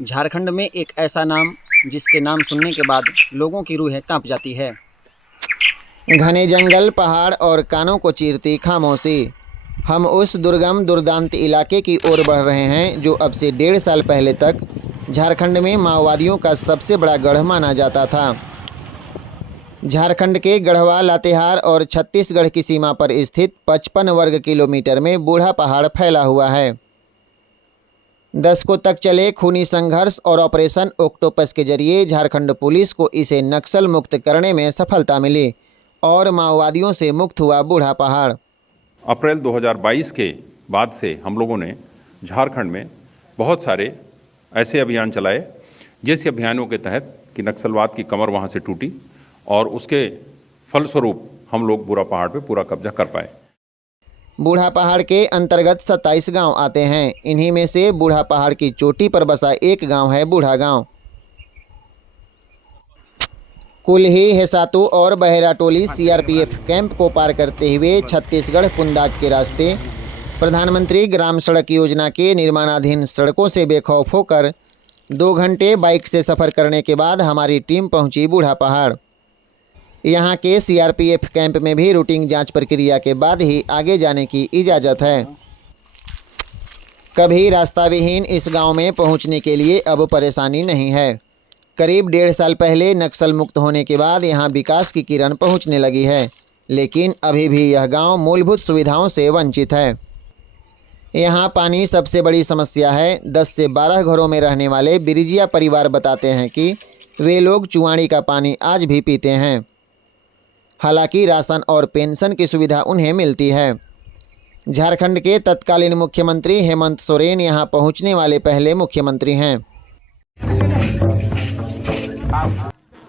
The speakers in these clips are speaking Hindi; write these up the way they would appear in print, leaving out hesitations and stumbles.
झारखंड में एक ऐसा नाम जिसके नाम सुनने के बाद लोगों की रूहें कांप जाती है। घने जंगल, पहाड़ और कानों को चीरती खामोशी। हम उस दुर्गम दुर्दांत इलाके की ओर बढ़ रहे हैं जो अब से 1.5 साल पहले तक झारखंड में माओवादियों का सबसे बड़ा गढ़ माना जाता था। झारखंड के गढ़वा, लातेहार और छत्तीसगढ़ की सीमा पर स्थित 55 वर्ग किलोमीटर में बूढ़ा पहाड़ फैला हुआ है। दशकों तक चले खूनी संघर्ष और ऑपरेशन ऑक्टोपस के जरिए झारखंड पुलिस को इसे नक्सल मुक्त करने में सफलता मिली और माओवादियों से मुक्त हुआ बूढ़ा पहाड़। अप्रैल 2022 के बाद से हम लोगों ने झारखंड में बहुत सारे ऐसे अभियान चलाए जिस अभियानों के तहत कि नक्सलवाद की कमर वहाँ से टूटी और उसके फलस्वरूप हम लोग बूढ़ा पहाड़ पे पूरा कब्जा कर पाए। बूढ़ा पहाड़ के अंतर्गत 27 गांव आते हैं। इन्हीं में से बूढ़ा पहाड़ की चोटी पर बसा एक गांव है बूढ़ा गांव। कुल्ही, हेसातू और बहेराटोली सीआरपीएफ कैंप को पार करते हुए छत्तीसगढ़ कुंदाग के रास्ते प्रधानमंत्री ग्राम सड़क योजना के निर्माणाधीन सड़कों से बेखौफ होकर 2 घंटे बाइक से सफ़र करने के बाद हमारी टीम पहुंची बूढ़ा पहाड़। यहाँ के सीआरपीएफ कैंप में भी रूटीन जांच प्रक्रिया के बाद ही आगे जाने की इजाज़त है। कभी रास्ता विहीन इस गांव में पहुंचने के लिए अब परेशानी नहीं है। करीब 1.5 साल पहले नक्सल मुक्त होने के बाद यहाँ विकास की किरण पहुंचने लगी है, लेकिन अभी भी यह गांव मूलभूत सुविधाओं से वंचित है। यहाँ पानी सबसे बड़ी समस्या है। 10 से 12 घरों में रहने वाले बिरिजिया परिवार बताते हैं कि वे लोग चुआड़ी का पानी आज भी पीते हैं। हालांकि राशन और पेंशन की सुविधा उन्हें मिलती है। झारखंड के तत्कालीन मुख्यमंत्री हेमंत सोरेन यहाँ पहुँचने वाले पहले मुख्यमंत्री हैं।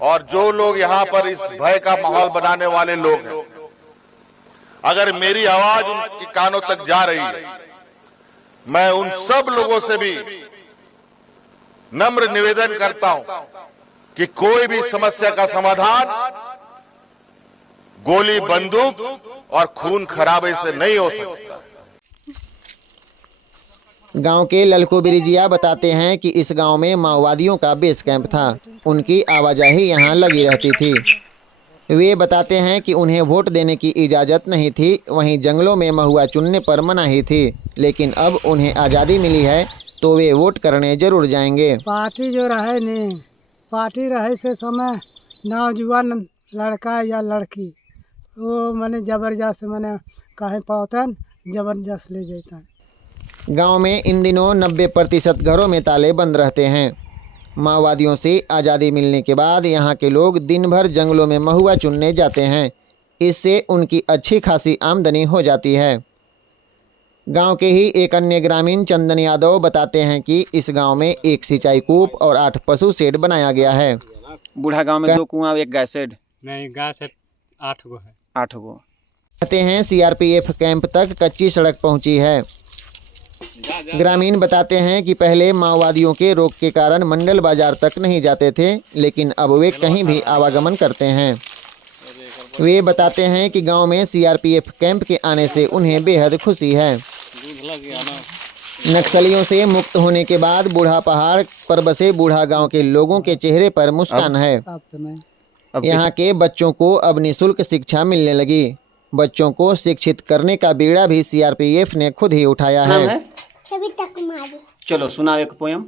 और जो लोग यहाँ पर इस भय का माहौल बनाने वाले लोग हैं, अगर मेरी आवाज उनके कानों तक जा रही है, मैं उन सब लोगों से भी नम्र निवेदन करता हूं कि कोई भी समस्या का समाधान गोली, बंदूक और खून खराबे से नहीं हो सकता। गांव के ललको बिरिजिया बताते हैं कि इस गांव में माओवादियों का बेस कैंप था। उनकी आवाजाही यहां लगी रहती थी। वे बताते हैं कि उन्हें वोट देने की इजाज़त नहीं थी, वहीं जंगलों में महुआ चुनने पर मनाही थी, लेकिन अब उन्हें आज़ादी मिली है तो वे वोट करने जरूर जाएंगे। पार्टी जो रहे नहीं, पार्टी रहे से समय नौजवान लड़का या लड़की वो मैंने जबरदस्त मैंने कहे पावतन जबरदस्त ले जाता। गांव में इन दिनों 90% घरों में ताले बंद रहते हैं। माओवादियों से आज़ादी मिलने के बाद यहाँ के लोग दिन भर जंगलों में महुआ चुनने जाते हैं। इससे उनकी अच्छी खासी आमदनी हो जाती है। गांव के ही एक अन्य ग्रामीण चंदन यादव बताते हैं कि इस गांव में एक सिंचाई कूप और 8 पशु शेड बनाया गया है। बूढ़ा गांव में 2 कुआं, 1 गाय शेड। नहीं, गाय शेड 8 गो है। 8 गो। कहते हैं सीआरपीएफ कैंप तक कच्ची सड़क पहुंची है। ग्रामीण बताते हैं कि पहले माओवादियों के रोक के कारण मंडल बाजार तक नहीं जाते थे, लेकिन अब वे कहीं भी आवागमन करते हैं। वे बताते हैं कि गांव में सीआरपीएफ कैंप के आने से उन्हें बेहद खुशी है। नक्सलियों से मुक्त होने के बाद बूढ़ा पहाड़ पर बसे बूढ़ा गांव के लोगों के चेहरे पर मुस्कान है। यहाँ के बच्चों को अब निःशुल्क शिक्षा मिलने लगी। बच्चों को शिक्षित करने का बीड़ा भी सीआरपीएफ ने खुद ही उठाया है। चलो सुना एक पोयम,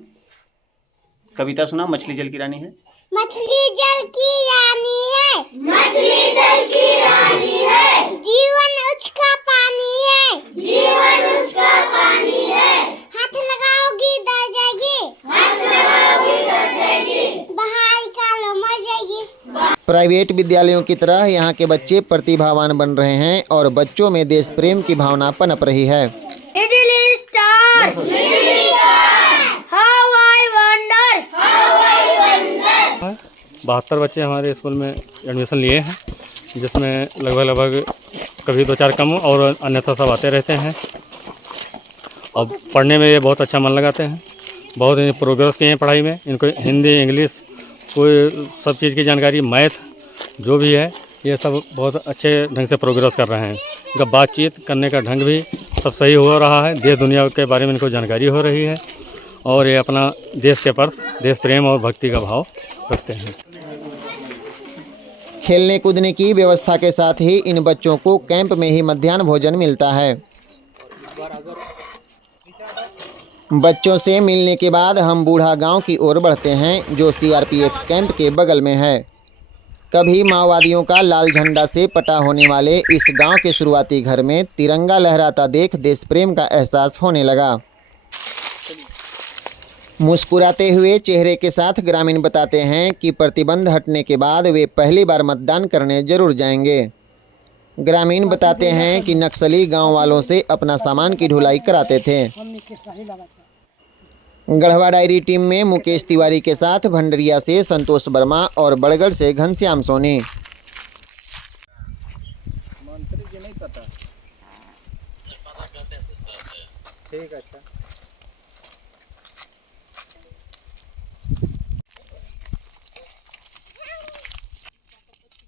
कविता सुना। मछली जल की रानी है। मछली जल की रानी है, मछली जल की रानी है, जीवन उसका पानी है, जीवन उसका पानी है, हाथ लगाओगी डर जाएगी, हाथ लगाओगी डर जाएगी, बाहर निकालो मर जाएगी। प्राइवेट विद्यालयों की तरह यहाँ के बच्चे प्रतिभावान बन रहे हैं और बच्चों में देश प्रेम की भावना पनप रही है। Little star, little star, how I wonder, how I wonder. 72 बच्चे हमारे स्कूल में एडमिशन लिए हैं, जिसमें लगभग कभी 2-4 कम और अन्यथा सब आते रहते हैं। और पढ़ने में ये बहुत अच्छा मन लगाते हैं। बहुत ही प्रोग्रेस किए हैं पढ़ाई में। इनको हिंदी, इंग्लिश, कोई सब चीज़ की जानकारी, मैथ जो भी है, ये सब बहुत अच्छे ढंग से प्रोग्रेस कर रहे हैं। इनका बातचीत करने का ढंग भी सब सही हो रहा है। देश दुनिया के बारे में इनको जानकारी हो रही है और ये अपना देश के प्रति देश प्रेम और भक्ति का भाव रखते हैं। खेलने कूदने की व्यवस्था के साथ ही इन बच्चों को कैंप में ही मध्याह्न भोजन मिलता है। बच्चों से मिलने के बाद हम बूढ़ा गांव की ओर बढ़ते हैं, जो सीआरपीएफ कैंप के बगल में है। कभी माओवादियों का लाल झंडा से पटा होने वाले इस गांव के शुरुआती घर में तिरंगा लहराता देख देश प्रेम का एहसास होने लगा। मुस्कुराते हुए चेहरे के साथ ग्रामीण बताते हैं कि प्रतिबंध हटने के बाद वे पहली बार मतदान करने जरूर जाएंगे। ग्रामीण बताते हैं कि नक्सली गांव वालों से अपना सामान की ढुलाई कराते थे। गढ़वा डायरी टीम में मुकेश तिवारी के साथ भंडरिया से संतोष वर्मा और बड़गढ़ से घनश्याम सोनी। मंत्री जी नहीं पता। ठीक है। अच्छा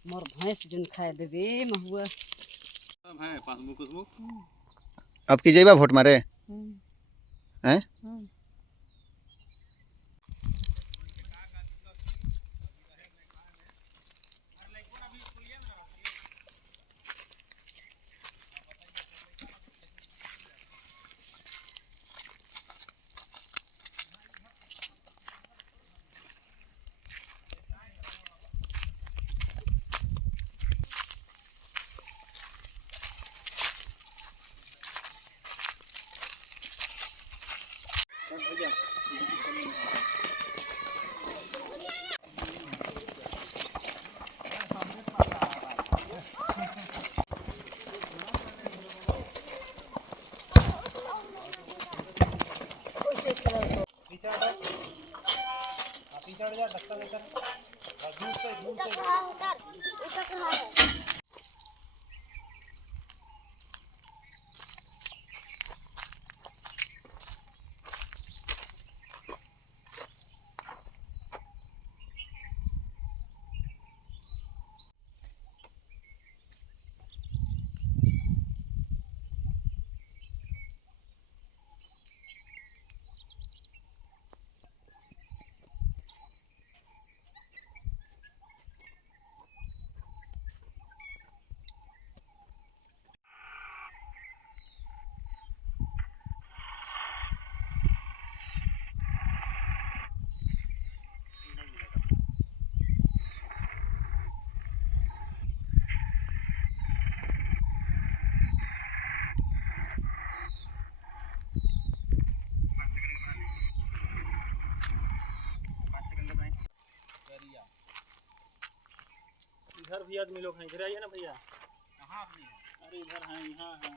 मोर भैंस जुन खाए देबे महुआ अब की जेबा वोट मारे हैं? इधर भी आदमी लोग हैं, इधर आइए ना भैया। कहाँ आदमी है? अरे इधर हैं, यहाँ हैं।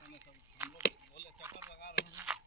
हम लोग बोले चक्कर लगा रहे हैं।